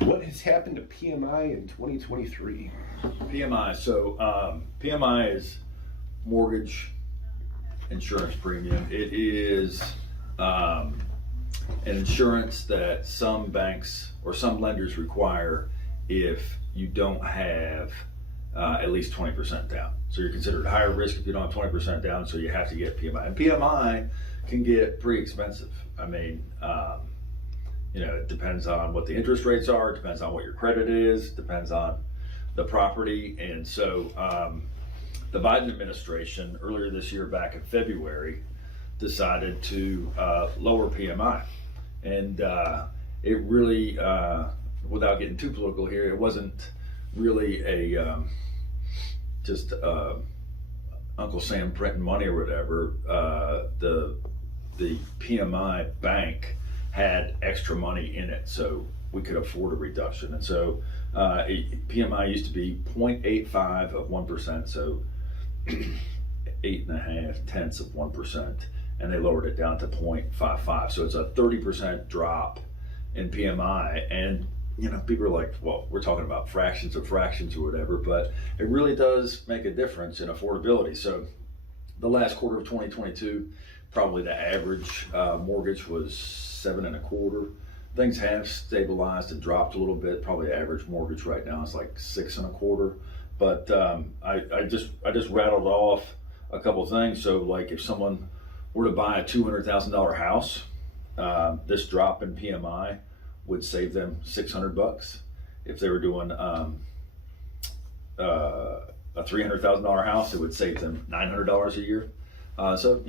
What has happened to PMI in 2023? PMI. So PMI is mortgage insurance premium. It is an insurance that some banks or some lenders require if you don't have at least 20% down. So you're considered higher risk if you don't have 20% down, so you have to get PMI. And PMI can get pretty expensive. I mean, it depends on what the interest rates are, it depends on what your credit is, depends on the property. And so the Biden administration earlier this year, back in February, decided to lower PMI. And it really, without getting too political here, it wasn't really a just Uncle Sam printing money or whatever. The PMI bank had extra money in it, so we could afford a reduction. And so PMI used to be 0.85 of 1%, so 8.5 of 1%, and they lowered it down to 0.55. So it's a 30% drop in PMI. And people are like, well, we're talking about fractions of fractions or whatever, but it really does make a difference in affordability. So the last quarter of 2022, probably the average mortgage was 7.25. Things have stabilized and dropped a little bit. Probably the average mortgage right now is like 6.25. But I just rattled off a couple things. So like if someone were to buy a $200,000 house, this drop in PMI would save them $600. If they were doing a $300,000 house, it would save them $900 a year. So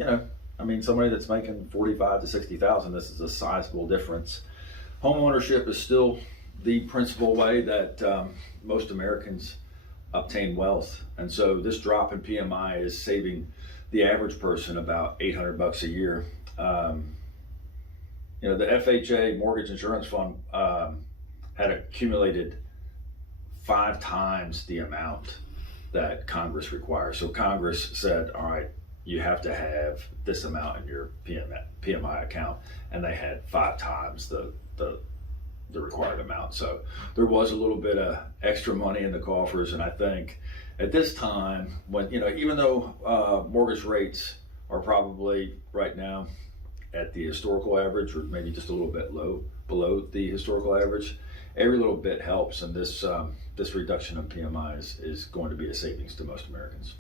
somebody that's making 45 to 60,000, this is a sizable difference. Home ownership is still the principal way that most Americans obtain wealth, and so this drop in PMI is saving the average person about $800 a year. The FHA Mortgage Insurance Fund had accumulated 5 times the amount that Congress requires. So Congress said, all right, you have to have this amount in your PMI account, and they had 5 times the required amount. So there was a little bit of extra money in the coffers, and I think at this time, when even though mortgage rates are probably right now at the historical average, or maybe just a little bit below the historical average, every little bit helps, and this reduction in PMI is going to be a savings to most Americans.